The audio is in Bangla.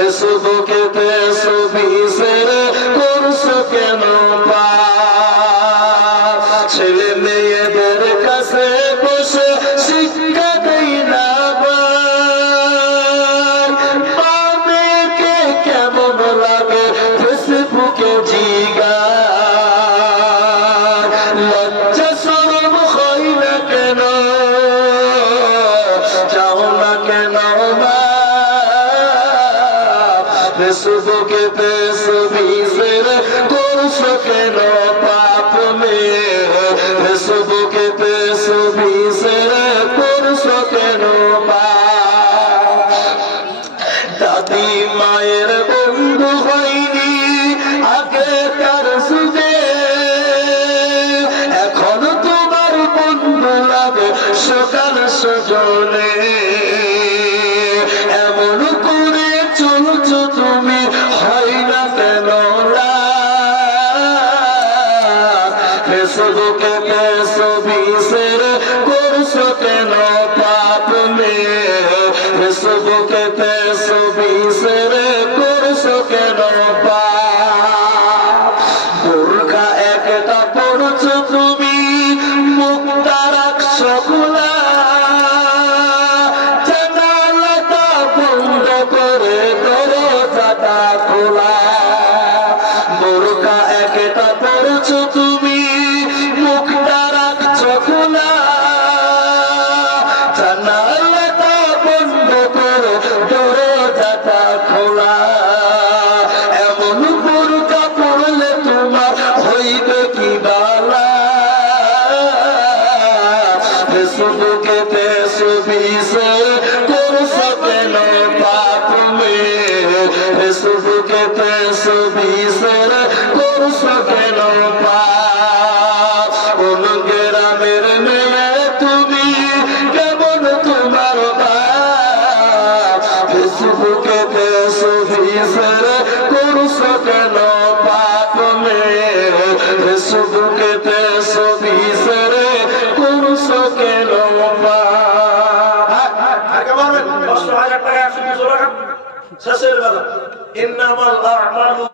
ফেসবুকেতে ছবি ছেড়ে করছো কেন পাপ? ছেলে মেয়েদের কাছে বসে শিক্ষা দেই না মা মেয়েকে কেমন লাগে ফেসবুকে জিগায়। লজ্জা শরম হয় না কেন, যাও না কেন মা? ফেসবুকেতে ছবি ছেড়ে করছো কেন পাপ মেয়ে? ফেসবুকেতে ছবি ছেড়ে করছো কেন পাপ? দাদি মায়ের বন্ধু হয়নি আগেকার যুগে, এখন তোমার বন্ধু লাগে সকাল সজনে। এমন করে চলছো তুমি, হয় না কেন না? ফেসবুকেতে ছবি ছেড়ে করছো কেন পাপ মেয়ে? ফেসবুকেতে ছবি ছেড়ে করছো কেন পাপ? বোরকা একটা পড়ছো তুমি, মুখটা রাখছো খোলা, জানালাটা বন্ধ করে দরজাটা খোলা। বোরকা একটা পড়ছো তুমি, মুখটা রাখছো খোলা, জানালাটা বন্ধ করে দরজাটা খোলা। এমন বোরকা পড়লে তোমার হইবে কি বালা? ফেসবুকেতে ছবি ছেড়ে করছো কেন পাপ মেয়ে? ফেসবুকেতে ছবি ছেড়ে করছো কেন পাপ? কোন গ্রামের মেয়ে তুমি, কেমন তোমার বাপ? ফেসবুকেতে ছবি ছেড়ে করছো কেন পাপ মেয়ে? ফেসবুকেতে ছবি ছেড়ে করছো কেন পাপ? শেষের বেলা ইন্নামাল আ'মালু